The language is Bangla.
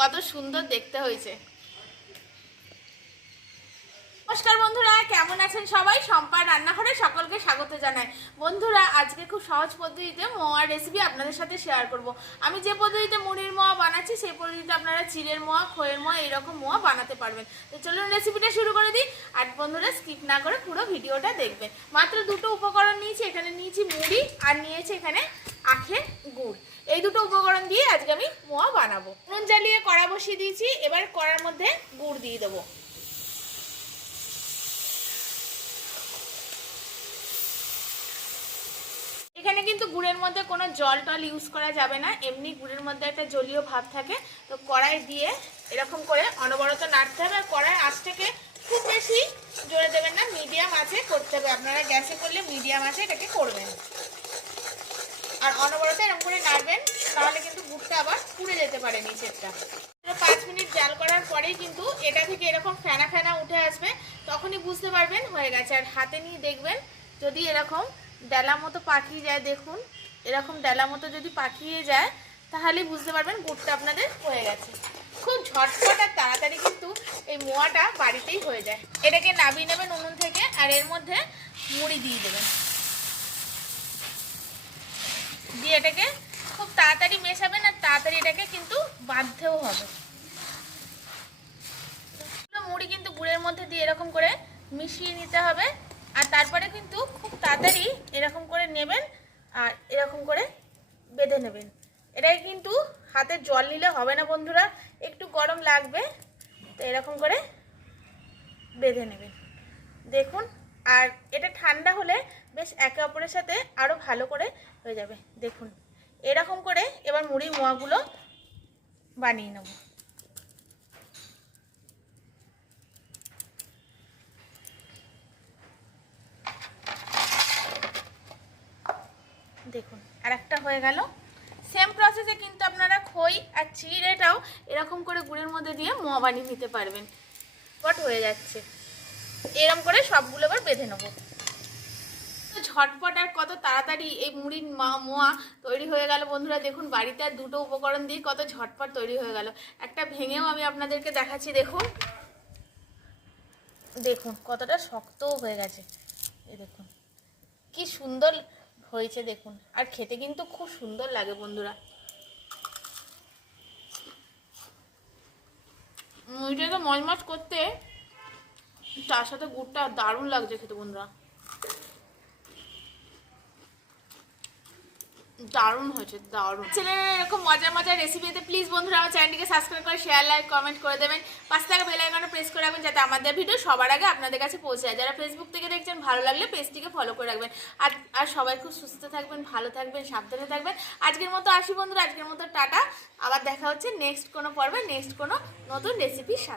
কত সুন্দর দেখতে হয়েছে। নমস্কার বন্ধুরা, কেমন আছেন সবাই? সম্পার রান্নাঘরে সকলকে স্বাগত জানাই। বন্ধুরা, আজকে খুব সহজ পদ্ধতিতে মোয়ার রেসিপি আপনাদের সাথে শেয়ার করব। আমি যে পদ্ধতিতে মুড়ির মোয়া বানাচ্ছি সেই পদ্ধতিতে আপনারা চিড়ের মোয়া, খইয়ের মোয়া এইরকম মোয়া বানাতে পারবেন। তো চলুন রেসিপিটা শুরু করে দিই। আর বন্ধুরা, স্কিপ না করে পুরো ভিডিওটা দেখবেন। মাত্র দুটো উপকরণ নিয়েছি। এখানে নিয়েছি মুড়ি আর নিয়েছি এখানে আখের গুড়। এই দুটো উপকরণ দিয়ে আজকে আমি মোয়া বানাবো। নুন জ্বালিয়ে কড়া বসিয়ে দিয়েছি। এবার কড়ার মধ্যে গুড় দিয়ে দেবো। এখানে কিন্তু গুড়ের মধ্যে কোনো জল টল ইউজ করা যাবে না, এমনি গুড়ের মধ্যে একটা জলীয় ভাব থাকে। তো কড়াই দিয়ে এরকম করে অনবরত নাড়তে হবে। আর কড়াই আঁচটাকে খুব বেশি জোরে দেবেন না, মিডিয়াম আঁচে করতে হবে। আপনারা গ্যাসে করলে মিডিয়াম আঁচে এটাকে করবেন। আর অনবরত এরকম করে নাড়বেন, তাহলে কিন্তু গুড়টা আবার পুড়ে যেতে পারে নিচেরটা। 5 মিনিট জাল করার পরেই কিন্তু এটা থেকে এরকম ফেনা ফেনা উঠে আসবে, তখনই বুঝতে পারবেন হয়ে গেছে। আর হাতে নিয়ে দেখবেন, যদি এরকম ডালা মতো পাকিয়ে যায়, দেখুন এরকম ডালা মতো যদি পাকিয়ে যায় তাহলেই বুঝতে পারবেন গুড়টা আপনাদের হয়ে গেছে। খুব ঝটপট আর তাড়াতাড়ি কিন্তু এই মোয়াটা বাড়িতেই হয়ে যায়। এটাকে নামিয়ে নেবেন উনুন থেকে, আর এর মধ্যে মুড়ি দিয়ে দেবেন। দিয়ে এটাকে খুব তাড়াতাড়ি মেশাবেন, আর তাড়াতাড়ি এটাকে কিন্তু বাঁধতেও হবে। মুড়ি কিন্তু গুড়ের মধ্যে দিয়ে এরকম করে মিশিয়ে নিতে হবে। আর তারপরে কিন্তু খুব তাড়াতাড়ি এরকম করে নেবেন আর এরকম করে বেঁধে নেবেন। এটাকে কিন্তু হাতে জল নিলে হবে না বন্ধুরা, একটু গরম লাগবে। তো এরকম করে বেঁধে নেবেন, দেখুন। আর এটা ঠান্ডা হলে বেশ একে অপরের সাথে আরও ভালো করে হয়ে যাবে। দেখুন এরকম করে এবার মুড়ির মোয়াগুলো বানিয়ে নেব। দেখুন আর একটা হয়ে গেল। সেম প্রসেসে কিন্তু আপনারা খই আর চিড়েটাও এরকম করে গুড়ের মধ্যে দিয়ে মোয়া বানিয়ে নিতে পারবেন। বট হয়ে যাচ্ছে, এরকম করে সবগুলো এবার বেঁধে নেব। তো ঝটপট আর কত তাড়াতাড়ি এই মুড়ির মোয়া তৈরি হয়ে গেল বন্ধুরা। দেখুন বাড়িতে আর দুটো উপকরণ দিয়ে কত ঝটপট তৈরি হয়ে গেল। একটা ভেঙেও আমি আপনাদেরকে দেখাচ্ছি। দেখুন দেখুন কতটা শক্তও হয়ে গেছে। এই দেখুন কি সুন্দর হয়েছে দেখুন। আর খেতে কিন্তু খুব সুন্দর লাগে বন্ধুরা। মুড়িটাকে মচমচ করতে, তার সাথে গুড়টা দারুণ লাগছে খেতে বন্ধুরা, দারুণ হয়েছে, দারুণ। চ্যানেলের এরকম মজার মজার রেসিপিতে প্লিজ বন্ধুরা আমার চ্যানেলটিকে সাবস্ক্রাইব করে শেয়ার, লাইক, কমেন্ট করে দেবেন। পাশে থাকা বেল আইকনটা প্রেস করে রাখবেন, যাতে আমাদের ভিডিও সবার আগে আপনাদের কাছে পৌঁছে যায়। যারা ফেসবুক থেকে দেখছেন, ভালো লাগলে পেজটিকে ফলো করে রাখবেন। আর সবাই খুব সুস্থ থাকবেন, ভালো থাকবেন, সাবধানে থাকবেন। আজকের মতো আসি বন্ধুরা, আজকের মতো টাটা। আবার দেখা হচ্ছে নেক্সট কোনো পর্বে, নেক্সট কোনো নতুন রেসিপির সাথে।